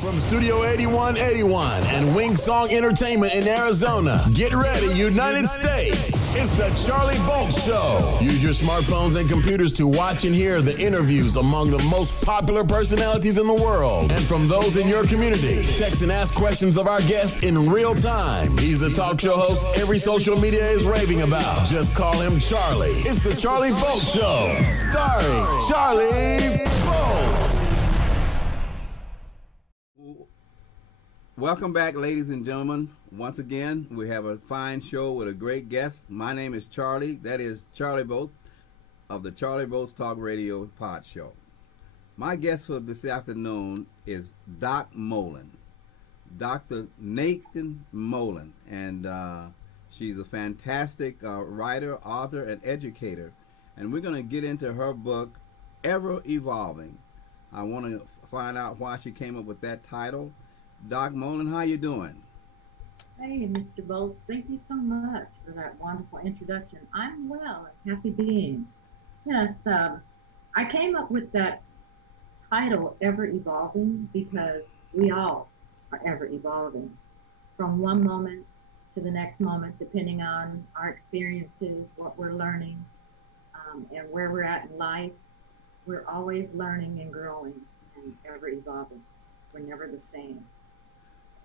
From Studio 8181 and Wing Song Entertainment in Arizona, get ready, United States. It's the Charlie Bolt Show. Use your smartphones and computers to watch and hear the interviews among the most popular personalities in the world and from those in your community. Text and ask questions of our guests in real time. He's the talk show host every social media is raving about. Just call him Charlie. It's the Charlie Bolt Show, starring Charlie Bolt. Welcome back, ladies and gentlemen. Once again, we have a fine show with a great guest. My name is Charlie. That is Charlie Bolt of the Charlie Bolt Talk Radio Pod Show. My guest for this afternoon is Doc Molen, Dr. Nathan Molen, and she's a fantastic writer, author, and educator. And we're going to get into her book, Ever Evolving. I want to find out why she came up with that title. Doc Molen, how you doing? Hey, Mr. Bolts. Thank you so much for that wonderful introduction. I'm well and happy being. Yes, I came up with that title, Ever Evolving, because we all are ever evolving from one moment to the next moment, depending on our experiences, what we're learning, and where we're at in life. We're always learning and growing and ever evolving. We're never the same.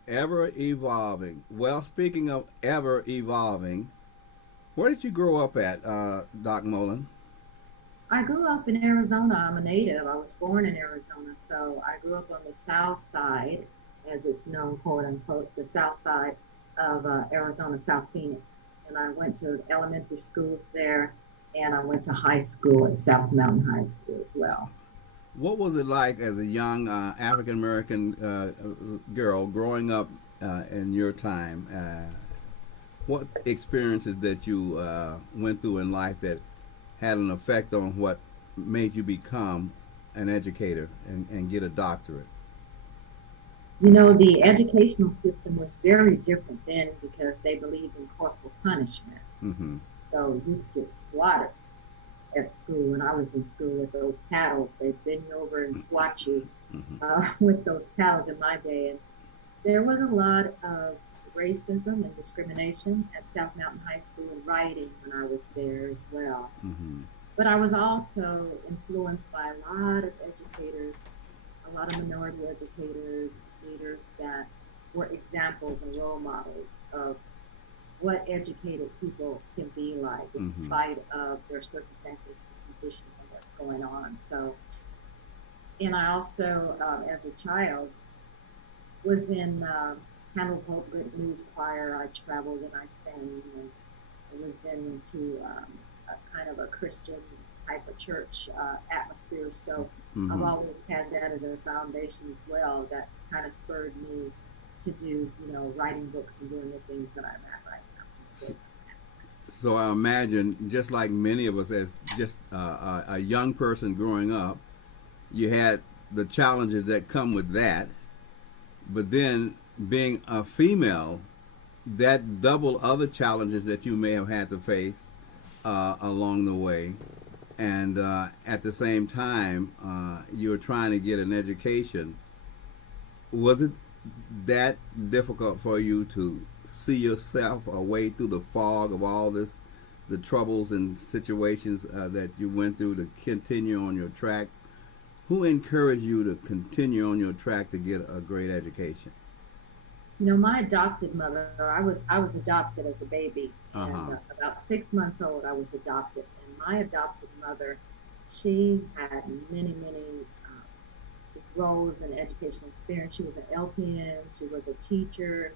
Ever evolving. Well, speaking of ever evolving, where did you grow up at, Doc Molen? I grew up in Arizona. I'm a native. I was born in Arizona, so I grew up on the south side, as it's known, quote unquote, the south side of Arizona, South Phoenix. And I went to elementary schools there, and I went to high school at South Mountain High School as well. What was it like as a young African-American girl growing up in your time? What experiences that you went through in life that had an effect on what made you become an educator and get a doctorate? You know, the educational system was very different then because they believed in corporal punishment. Mm-hmm. So you could get swatted at school. When I was in school with those paddles, they'd bend you over and swat you with those paddles in my day. And there was a lot of racism and discrimination at South Mountain High School and rioting when I was there as well. Mm-hmm. But I was also influenced by a lot of educators, a lot of minority educators, leaders that were examples and role models of what educated people can be like in spite of their circumstances and conditions and what's going on. So, and I also, as a child, was in Handle Hope Good News Choir. I traveled and I sang, and I was into a kind of a Christian type of church atmosphere. So I've always had that as a foundation as well that kind of spurred me to do, you know, writing books and doing the things that I'm at right now. So I imagine, just like many of us as just a young person growing up, you had the challenges that come with that, but then being a female, that double other challenges that you may have had to face along the way. And at the same time, you were trying to get an education. Was it that difficult for you to see yourself away through the fog of all this, the troubles and situations that you went through to continue on your track? Who encouraged you to continue on your track to get a great education? You know, my adopted mother, I was adopted as a baby, and about 6 months old, I was adopted. And my adopted mother, she had many roles in educational experience. She was an LPN, she was a teacher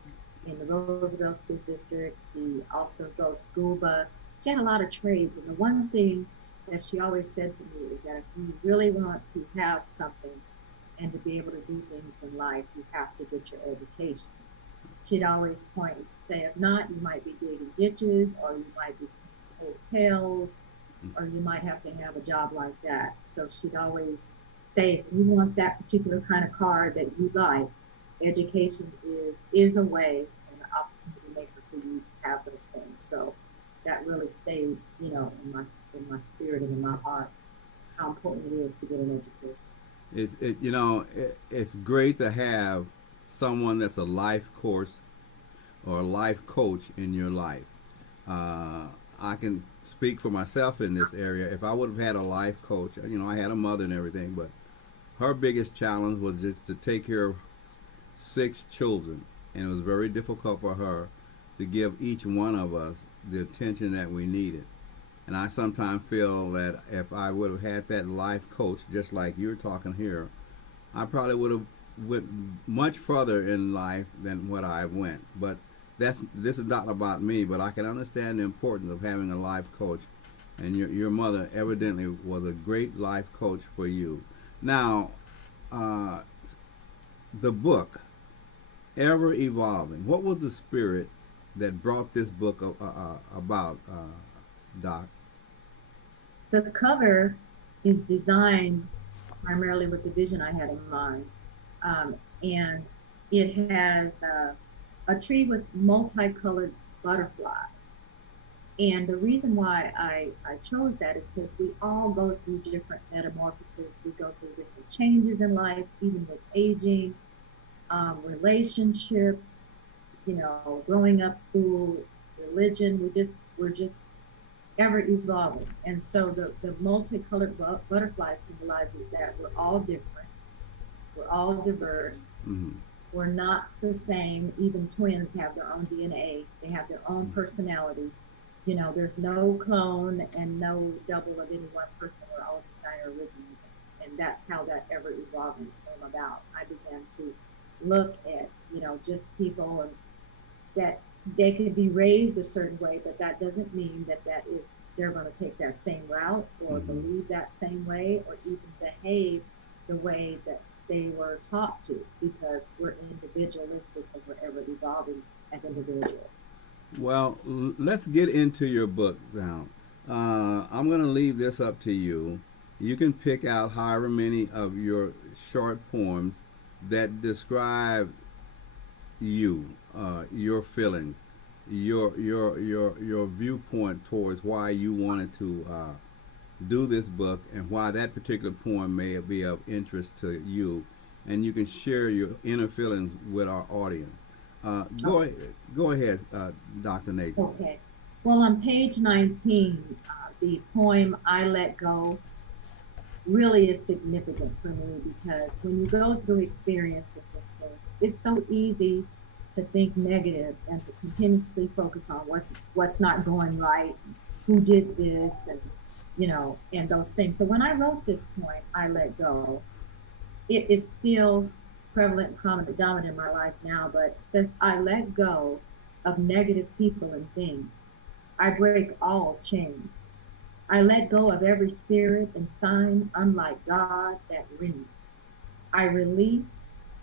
in the Roosevelt School District. She also drove school bus. She had a lot of trades, and the one thing that she always said to me is that if you really want to have something and to be able to do things in life, you have to get your education. She'd always point and say, if not, you might be digging ditches, or you might be hotels, or you might have to have a job like that. So she'd always say, if you want that particular kind of car that you like, education is a way and an opportunity maker for you to have those things. So that really stayed, you know, in my spirit and in my heart, how important it is to get an education. It's great to have someone that's a life course or a life coach in your life. I can speak for myself in this area. If I would have had a life coach, I had a mother and everything, but her biggest challenge was just to take care of 6 children, and it was very difficult for her to give each one of us the attention that we needed. And I sometimes feel that if I would have had that life coach, just like you're talking here, I probably would have went much further in life than what I went. But this is not about me, but I can understand the importance of having a life coach, and your mother evidently was a great life coach for you. Now, the book, Ever Evolving, what was the spirit that brought this book about, Doc? The cover is designed primarily with the vision I had in mind. And it has a tree with multicolored butterflies. And the reason why I chose that is because we all go through different metamorphoses. We go through different changes in life, even with aging, relationships, growing up, school, religion. We're just ever evolving. And so the multicolored butterfly symbolizes that we're all different. We're all diverse. Mm-hmm. We're not the same. Even twins have their own DNA. They have their own personalities. There's no clone and no double of any one person. We're all designed originally. And that's how that ever evolving came about. I began to look at, just people, and that they could be raised a certain way, but that doesn't mean that is they're going to take that same route or Mm-hmm. believe that same way or even behave the way that they were taught to, because we're individualistic and we're ever evolving as individuals. Well, let's get into your book now. I'm going to leave this up to you. You can pick out however many of your short poems that describe you, your feelings, your viewpoint towards why you wanted to do this book and why that particular poem may be of interest to you, and you can share your inner feelings with our audience. Go ahead, Dr. Nathan. Okay. Well, on page 19, the poem I Let Go really is significant for me, because when you go through experiences and things, it's so easy to think negative and to continuously focus on what's not going right, who did this, and and those things. So when I wrote this poem, I Let Go, it is still prevalent, prominent, dominant in my life now, but it says, I let go of negative people and things. I break all chains. I let go of every spirit and sign, unlike God, that rings. I release,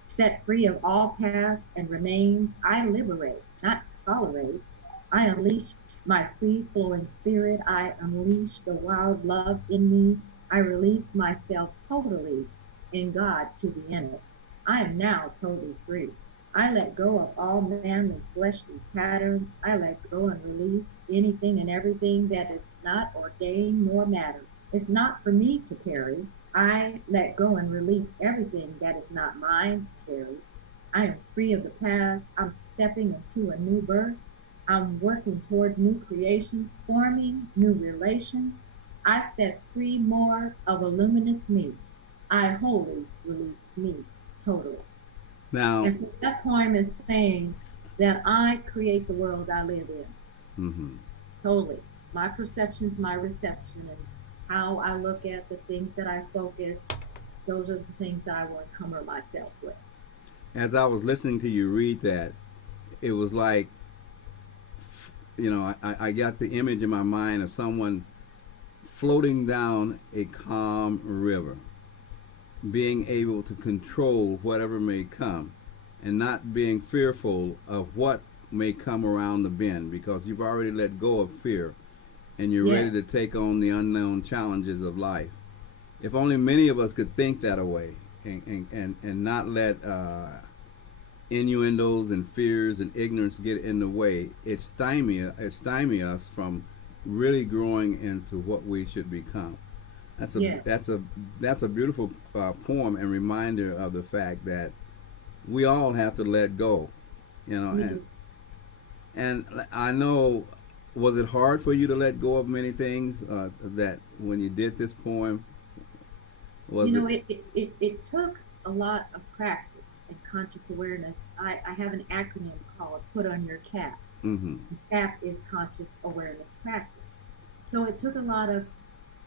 set free of all past and remains. I liberate, not tolerate. I unleash my free-flowing spirit. I unleash the wild love in me. I release myself totally in God to be in it. I am now totally free. I let go of all manly fleshly patterns. I let go and release anything and everything that is not ordained nor matters. It's not for me to carry. I let go and release everything that is not mine to carry. I am free of the past. I'm stepping into a new birth. I'm working towards new creations, forming new relations. I set free more of a luminous me. I wholly release me totally. Now, and so that poem is saying that I create the world I live in. Mm-hmm. Totally. My perceptions, my reception, and how I look at the things that I focus, those are the things that I will encumber myself with. As I was listening to you read that, it was like, I got the image in my mind of someone floating down a calm river, being able to control whatever may come and not being fearful of what may come around the bend, because you've already let go of fear and you're ready to take on the unknown challenges of life. If only many of us could think that way and not let innuendos and fears and ignorance get in the way. It stymie us from really growing into what we should become. That's a Yeah. that's a beautiful poem and reminder of the fact that we all have to let go, you know. We do. And I know, was it hard for you to let go of many things that when you did this poem? Was You know, it? it took a lot of practice and conscious awareness. I have an acronym called Put on Your Cap. Mm-hmm. CAP is conscious awareness practice. So it took a lot of,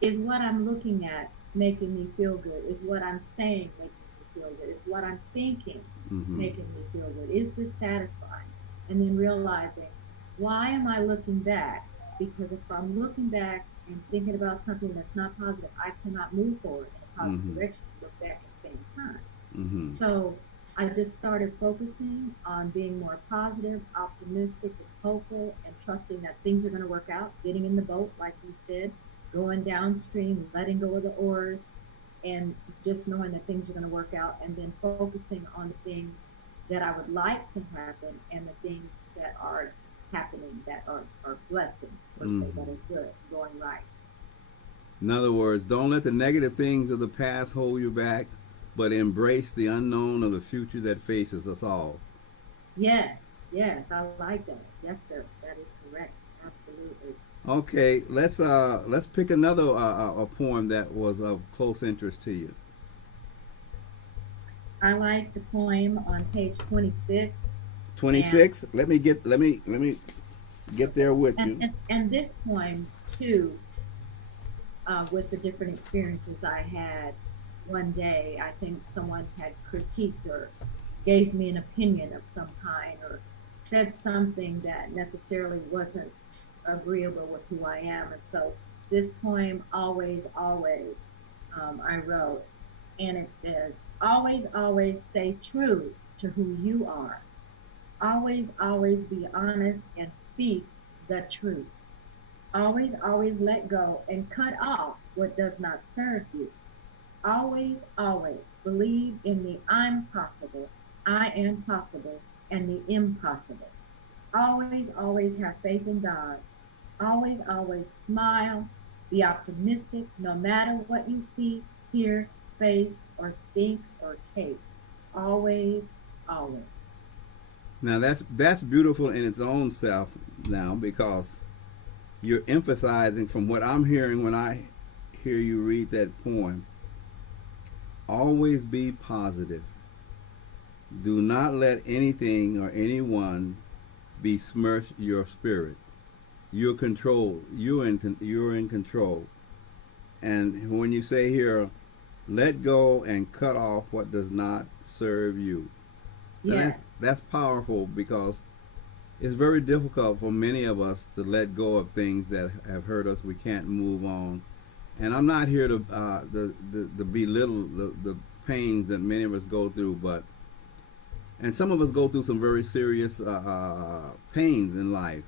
is what I'm looking at making me feel good? Is what I'm saying making me feel good? Is what I'm thinking Mm-hmm. making me feel good? Is this satisfying? And then realizing, why am I looking back? Because if I'm looking back and thinking about something that's not positive, I cannot move forward in a positive Mm-hmm. direction, look back at the same time. Mm-hmm. So I just started focusing on being more positive, optimistic, and hopeful, and trusting that things are going to work out. Getting in the boat, like you said, going downstream, letting go of the oars, and just knowing that things are going to work out, and then focusing on the things that I would like to happen and the things that are happening that are blessings, per se, that Mm-hmm. are good, going right. In other words, don't let the negative things of the past hold you back, but embrace the unknown of the future that faces us all. Yes, yes, I like that. Yes, sir. That is correct. Absolutely. Okay, let's pick another a poem that was of close interest to you. I like the poem on page 26, and 26. Let me get there with you. and this poem too, with the different experiences I had. One day, I think someone had critiqued or gave me an opinion of some kind, or said something that necessarily wasn't agreeable with who I am, and so this poem, always, always, I wrote, and it says, always, always stay true to who you are. Always, always be honest and speak the truth. Always, always let go and cut off what does not serve you. Always, always believe in the I'm possible, I am possible, and the impossible. Always, always have faith in God. Always, always smile. Be optimistic no matter what you see, hear, face, or think or taste. Always, always. Now that's beautiful in its own self now, because you're emphasizing, from what I'm hearing when I hear you read that poem, always be positive. Do not let anything or anyone besmirch your spirit. You're control. You're in control. And when you say here, let go and cut off what does not serve you. Yeah. That's powerful, because it's very difficult for many of us to let go of things that have hurt us. We can't move on. And I'm not here to the belittle the pains that many of us go through, but and some of us go through some very serious pains in life.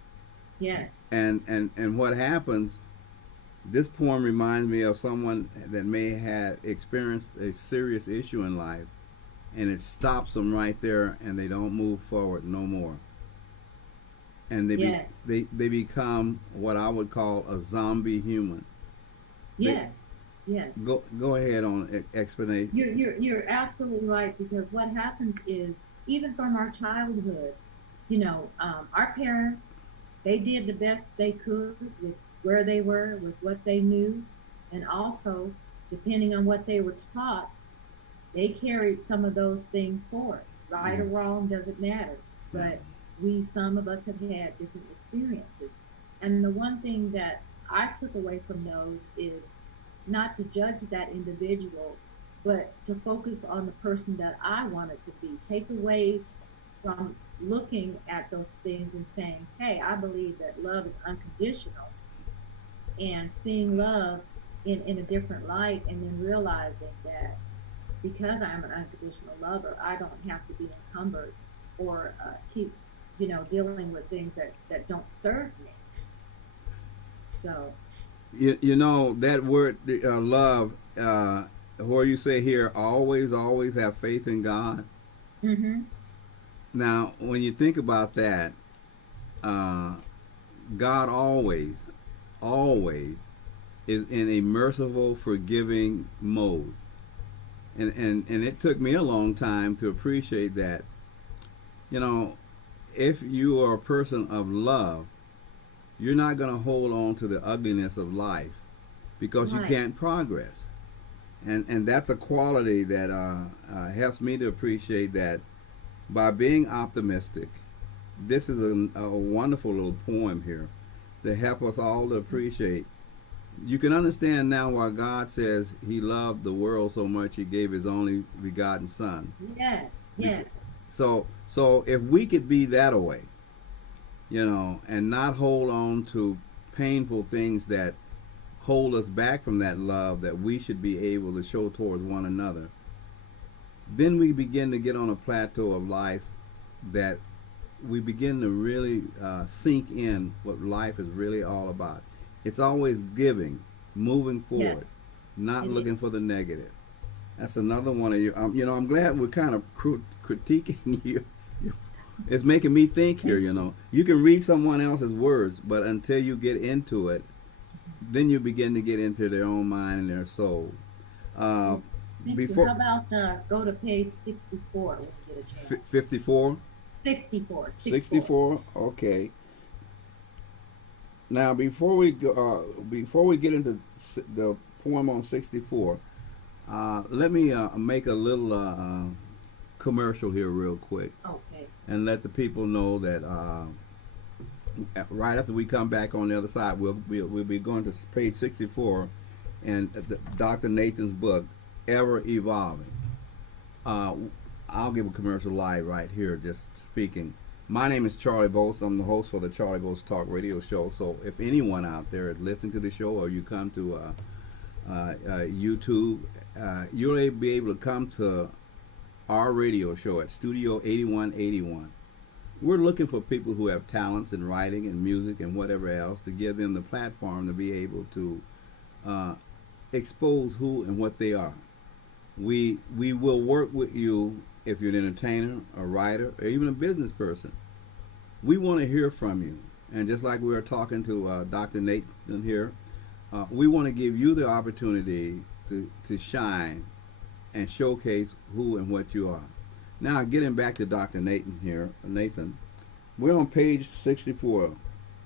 Yes. And what happens? This poem reminds me of someone that may have experienced a serious issue in life, and it stops them right there, and they don't move forward no more. And Yes. They become what I would call a zombie human. Yes. Yes. Go ahead on explanation. You're absolutely right, because what happens is, even from our childhood, our parents, they did the best they could with where they were, with what they knew, and also, depending on what they were taught, they carried some of those things forward. Right or wrong doesn't matter, but some of us have had different experiences, and the one thing that I took away from those is not to judge that individual, but to focus on the person that I wanted to be. Take away from looking at those things and saying, hey, I believe that love is unconditional, and seeing love in a different light, and then realizing that because I'm an unconditional lover, I don't have to be encumbered or keep, dealing with things that don't serve me. So, You know that word love, where you say here, always, always have faith in God. mm-hmm. Now, when you think about that, God always, always is in a merciful, forgiving mode. And it took me a long time to appreciate that. You know, if you are a person of love, you're not going to hold on to the ugliness of life because you can't progress. And that's a quality that helps me to appreciate that by being optimistic. This is a wonderful little poem here to help us all to appreciate. You can understand now why God says he loved the world so much he gave his only begotten son. Yes, yes. So if we could be that way, you know, and not hold on to painful things that hold us back from that love that we should be able to show towards one another, then we begin to get on a plateau of life that we begin to really sink in what life is really all about. It's always giving, moving forward, not looking for the negative. That's another one of you. You know, I'm glad we're kind of critiquing you. It's making me think here, you know. You can read someone else's words, but until you get into it, then you begin to get into their own mind and their soul. Before, how about go to page 64 when you get a chance? 54? 64. 64? Okay. Now, before we get into the poem on 64, let me make a little commercial here real quick. Okay. And let the people know that right after we come back on the other side, we'll be going to page 64 and Dr. Nathan's book, Ever Evolving. I'll give a commercial live right here, just speaking. My name is Charlie Bose. I'm the host for the Charlie Bose Talk Radio Show. So if anyone out there is listening to the show, or you come to YouTube, you'll be able to come to our radio show at Studio 8181. We're looking for people who have talents in writing and music and whatever else to give them the platform to be able to expose who and what they are. We will work with you if you're an entertainer, a writer, or even a business person. We want to hear from you. And just like we were talking to Dr. Nathan here, we want to give you the opportunity to shine and showcase who and what you are. Now, getting back to Dr. Nathan, we're on page 64,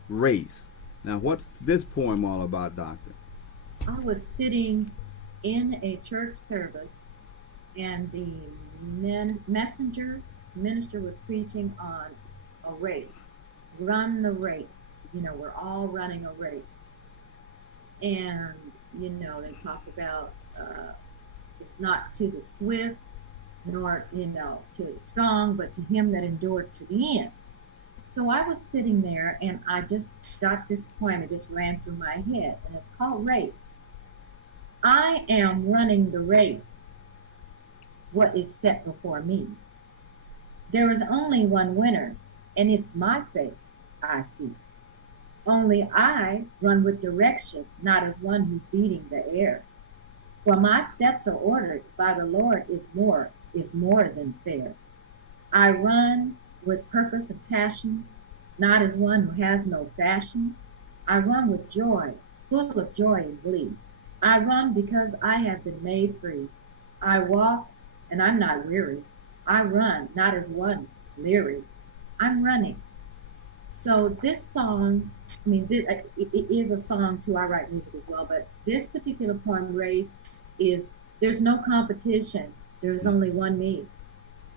Race. Now, what's this poem all about, Doctor? I was sitting in a church service, and the minister was preaching on a race. Run the race. You know, we're all running a race. And, you know, they talk about it's not to the swift, nor, you know, to the strong, but to him that endured to the end. So I was sitting there, and I just got this poem. It just ran through my head, and it's called Race. I am running the race, what is set before me. There is only one winner, and it's my face I see. Only I run with direction, not as one who's beating the air. For my steps are ordered by the Lord is more than fair. I run with purpose and passion, not as one who has no fashion. I run with joy, full of joy and glee. I run because I have been made free. I walk and I'm not weary. I run not as one leery. I'm running. So this song, I mean, it is a song too. I write music as well, but this particular poem, Race, is there's no competition. There's only one me.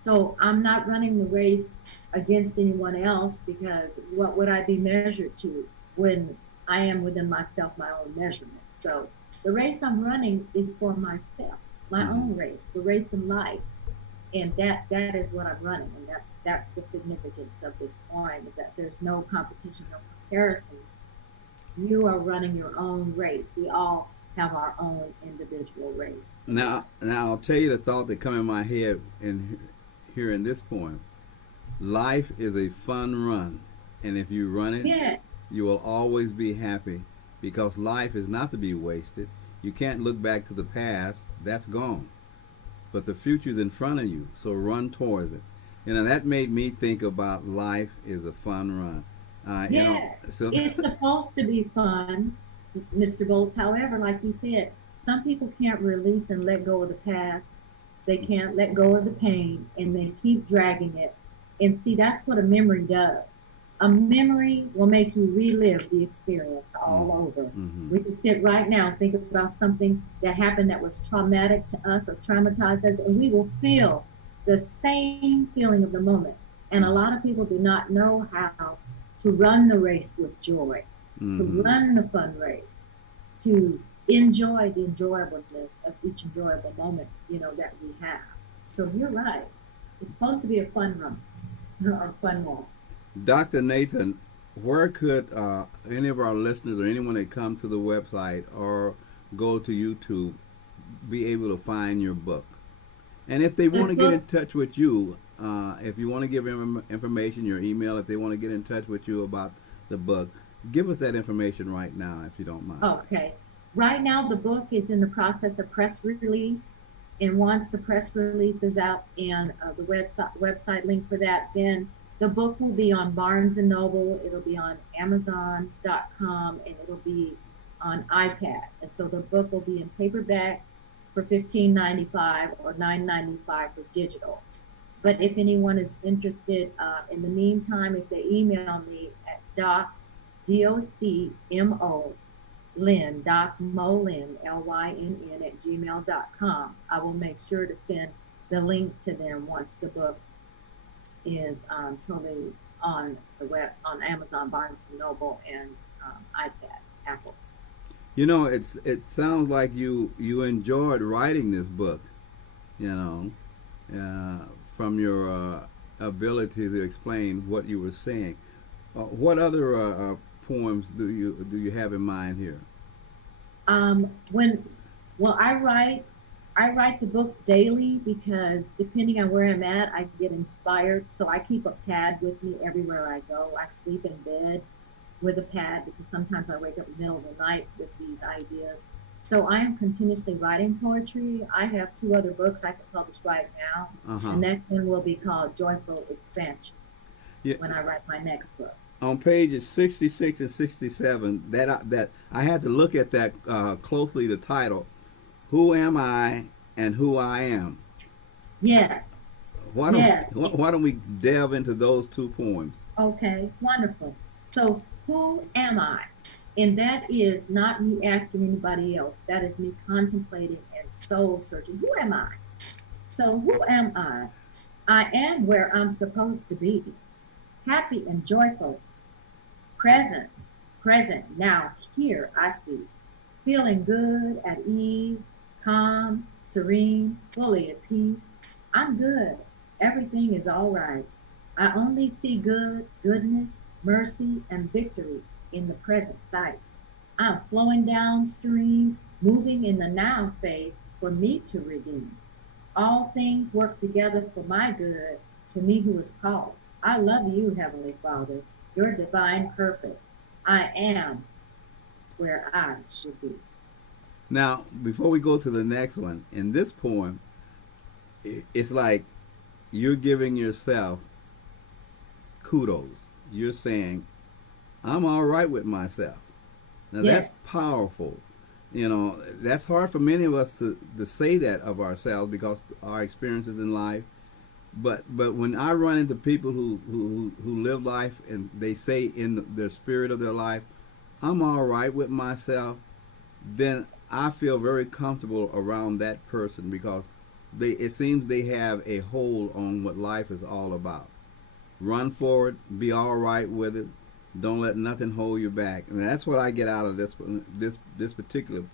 So I'm not running the race against anyone else, because what would I be measured to when I am within myself, my own measurement? So the race I'm running is for myself, my own race, the race in life. And that is what I'm running. And that's the significance of this poem, is that there's no competition, no comparison. You are running your own race. We all have our own individual race. Now I'll tell you the thought that come in my head here in this poem. Life is a fun run, and if you run it, you will always be happy, because life is not to be wasted. You can't look back to the past. That's gone. But the future's in front of you, so run towards it. You know, that made me think about life is a fun run. You know, so it's supposed to be fun. Mr. Bolts. However, like you said, some people can't release and let go of the past. They can't let go of the pain, and they keep dragging it. And see, that's what a memory does. A memory will make you relive the experience all over. Mm-hmm. We can sit right now and think about something that happened that was traumatic to us or traumatized us, and we will feel the same feeling of the moment. And a lot of people do not know how to run the race with joy, to run the fun race, to enjoy the enjoyableness of each enjoyable moment, that we have. So you're right. It's supposed to be a fun run or fun walk. Dr. Nathan, where could any of our listeners or anyone that come to the website or go to YouTube be able to find your book? And if they want to get in touch with you, if you want to give them information, your email, if they want to get in touch with you about the book, give us that information right now, if you don't mind. Okay. Right now, the book is in the process of press release. And once the press release is out and the website link for that, then the book will be on Barnes & Noble. It'll be on Amazon.com, and it'll be on iPad. And so the book will be in paperback for $15.95 or $9.95 for digital. But if anyone is interested, in the meantime, if they email me at DOCMO Lynn, DocMoLynn, LYNN at gmail.com, I will make sure to send the link to them once the book is totally on the web, on Amazon, Barnes & Noble, and iPad, Apple. It sounds like you enjoyed writing this book, from your ability to explain what you were saying. What other poems do you have in mind here? I write the books daily because depending on where I'm at, I get inspired. So I keep a pad with me everywhere I go. I sleep in bed with a pad because sometimes I wake up in the middle of the night with these ideas. So I am continuously writing poetry. I have 2 other books I can publish right now. The next one will be called Joyful Expansion when I write my next book. On pages 66 and 67, that I had to look at that closely, the title, Who Am I and Who I Am? Yes. Why don't we delve into those 2 poems? Okay, wonderful. So, who am I? And that is not me asking anybody else. That is me contemplating and soul searching. Who am I? So, who am I? I am where I'm supposed to be. Happy and joyful. Present, now, here I see. Feeling good, at ease, calm, serene, fully at peace. I'm good. Everything is all right. I only see goodness, mercy, and victory in the present sight. I'm flowing downstream, moving in the now faith for me to redeem. All things work together for my good, to me who is called. I love you, Heavenly Father, your divine purpose. I am where I should be. Now, before we go to the next one, in this poem, it's like you're giving yourself kudos. You're saying, I'm all right with myself. Now, That's powerful. That's hard for many of us to say that of ourselves because our experiences in life. But when I run into people who live life and they say in the spirit of their life, I'm all right with myself, then I feel very comfortable around that person because it seems they have a hold on what life is all about. Run forward, be all right with it. Don't let nothing hold you back. And that's what I get out of this particular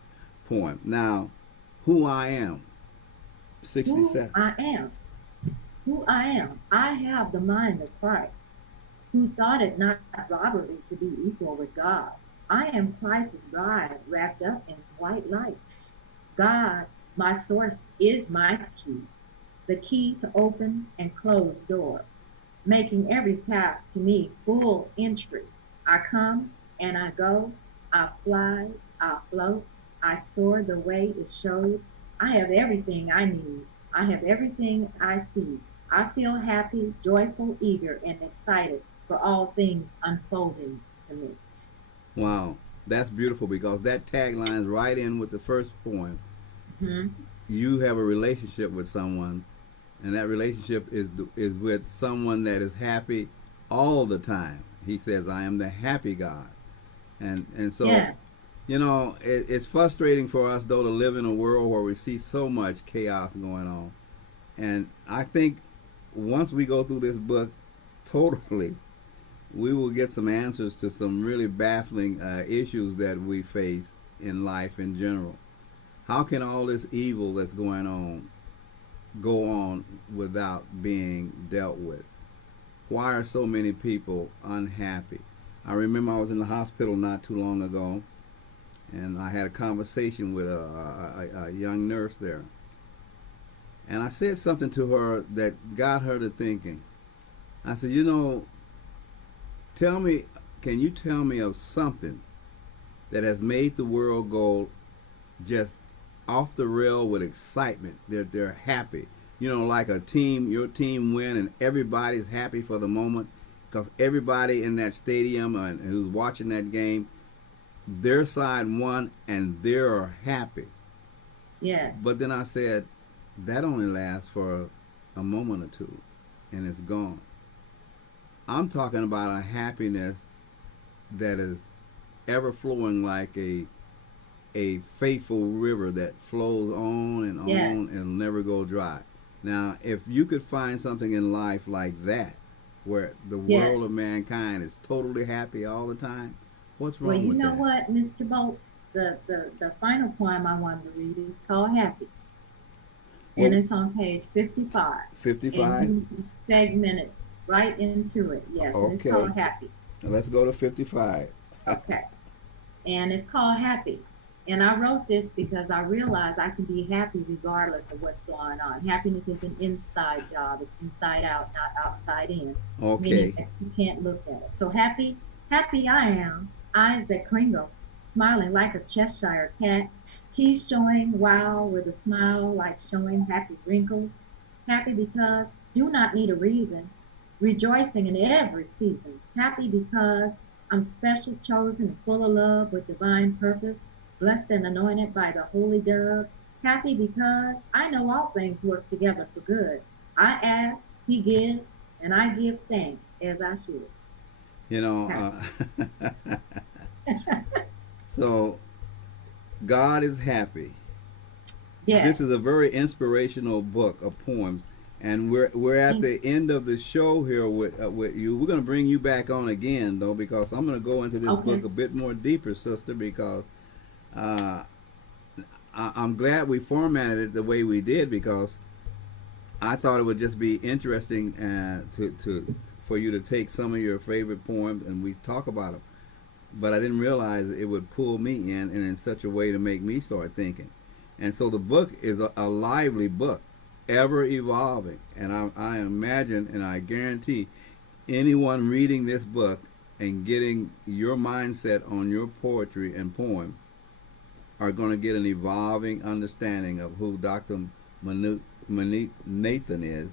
poem. Now, who I am, 67. Who I am. I have the mind of Christ, who thought it not robbery to be equal with God. I am Christ's bride, wrapped up in white light. God, my source, is my key, the key to open and close doors, making every path to me full entry. I come and I go, I fly, I float, I soar, the way is showed. I have everything I need. I have everything I see. I feel happy, joyful, eager, and excited for all things unfolding to me. Wow. That's beautiful because that tagline is right in with the first poem. Hmm. You have a relationship with someone, and that relationship is with someone that is happy all the time. He says, "I am the happy God," and so Yeah. it's frustrating for us though to live in a world where we see so much chaos going on. And I think once we go through this book totally, we will get some answers to some really baffling issues that we face in life in general. How can all this evil that's going on go on without being dealt with? Why are so many people unhappy? I remember I was in the hospital not too long ago, and I had a conversation with a young nurse there. And I said something to her that got her to thinking. I said, tell me, can you tell me of something that has made the world go just off the rail with excitement? They're happy. Like a team, your team win and everybody's happy for the moment because everybody in that stadium and who's watching that game, their side won and they're happy. Yes. But then I said, that only lasts for a moment or two and it's gone. I'm talking about a happiness that is ever flowing like a faithful river that flows on and on and never go dry. Now, if you could find something in life like that, where the world of mankind is totally happy all the time, what's wrong with that? Well, you know what, Mr. Bolts? The final poem I wanted to read is called Happy. And it's on page 55. 55? And you segment it right into it. Yes, and it's called Happy. Now let's go to 55. Okay. And it's called Happy. And I wrote this because I realize I can be happy regardless of what's going on. Happiness is an inside job. It's inside out, not outside in. Okay. Meaning that you can't look at it. So happy I am, eyes that crinkle, smiling like a Cheshire cat, teeth showing wow with a smile like showing happy wrinkles. Happy because do not need a reason, rejoicing in every season. Happy because I'm special, chosen, and full of love with divine purpose, blessed and anointed by the holy dove. Happy because I know all things work together for good. I ask, he gives, and I give thanks as I should. So God is happy. Yes. This is a very inspirational book of poems, and we're at the end of the show here with you. We're going to bring you back on again though, because I'm going to go into this book a bit more deeper, sister, because I'm glad we formatted it the way we did, because I thought it would just be interesting for you to take some of your favorite poems and we talk about them. But I didn't realize it would pull me in and in such a way to make me start thinking. And so the book is a lively book, ever evolving. And I imagine and I guarantee anyone reading this book and getting your mindset on your poetry and poems are going to get an evolving understanding of who Dr. Monika Nathan is.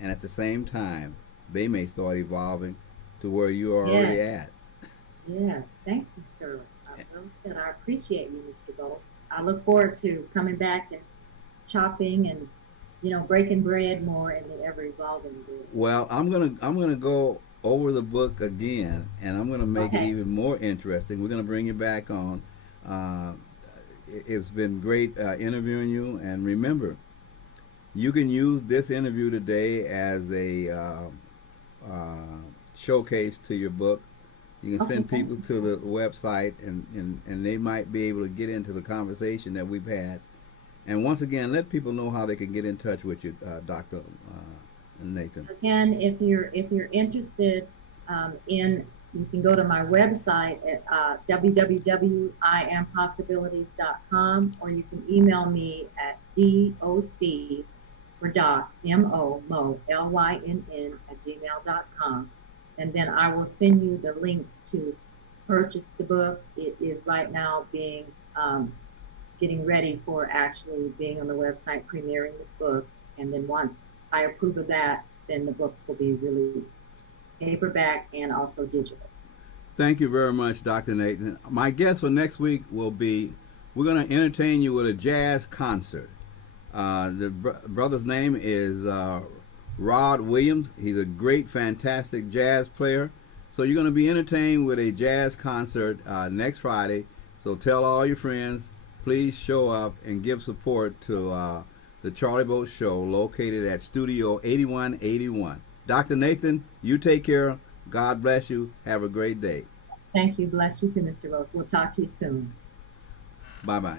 And at the same time, they may start evolving to where you are already at. Yes, thank you, sir. I appreciate you, Mr. Bolt. I look forward to coming back and chopping and breaking bread more in the ever evolving bread. Well, I'm gonna go over the book again, and I'm gonna make it even more interesting. We're gonna bring you back on. It's been great interviewing you, and remember, you can use this interview today as a showcase to your book. You can send people to the website, and they might be able to get into the conversation that we've had. And once again, let people know how they can get in touch with you, Dr. Nathan. Again, if you're interested you can go to my website at www.impossibilities.com, or you can email me at DOC for Doc, MO, LYNN @gmail.com. And then I will send you the links to purchase the book. It is right now being getting ready for actually being on the website, premiering the book. And then once I approve of that, then the book will be released, paperback and also digital. Thank you very much, Dr. Nathan. My guest for next week will be, we're going to entertain you with a jazz concert. The brother's name is Rod Williams. He's a great, fantastic jazz player. So you're going to be entertained with a jazz concert next Friday. So tell all your friends, please show up and give support to the Charlie Boat Show, located at Studio 8181. Dr. Nathan, you take care. God bless you. Have a great day. Thank you. Bless you too, Mr. Rhodes. We'll talk to you soon. Bye-bye.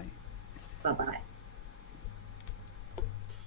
Bye-bye.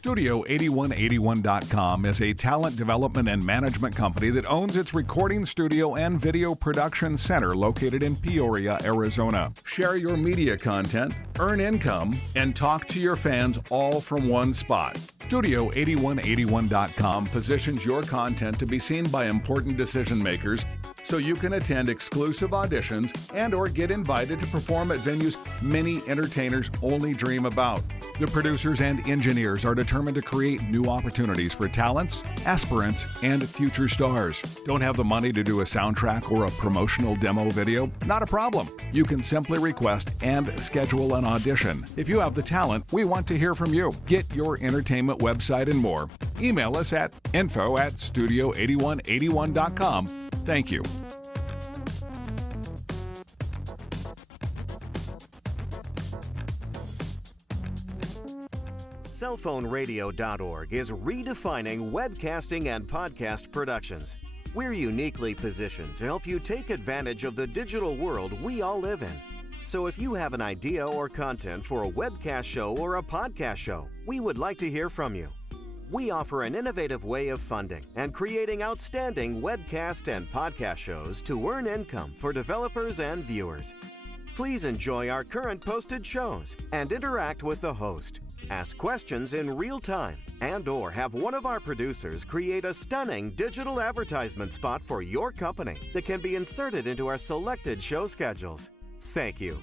Studio8181.com is a talent development and management company that owns its recording studio and video production center located in Peoria, Arizona. Share your media content, earn income, and talk to your fans all from one spot. Studio8181.com positions your content to be seen by important decision makers so you can attend exclusive auditions and or get invited to perform at venues many entertainers only dream about. The producers and engineers are determined to create new opportunities for talents, aspirants, and future stars. Don't have the money to do a soundtrack or a promotional demo video? Not a problem. You can simply request and schedule an audition. If you have the talent, we want to hear from you. Get your entertainment website and more. Email us at info@studio8181.com. Thank you. Cellphoneradio.org is redefining webcasting and podcast productions. We're uniquely positioned to help you take advantage of the digital world we all live in. So if you have an idea or content for a webcast show or a podcast show, we would like to hear from you. We offer an innovative way of funding and creating outstanding webcast and podcast shows to earn income for developers and viewers. Please enjoy our current posted shows and interact with the host. Ask questions in real time and or have one of our producers create a stunning digital advertisement spot for your company that can be inserted into our selected show schedules. Thank you.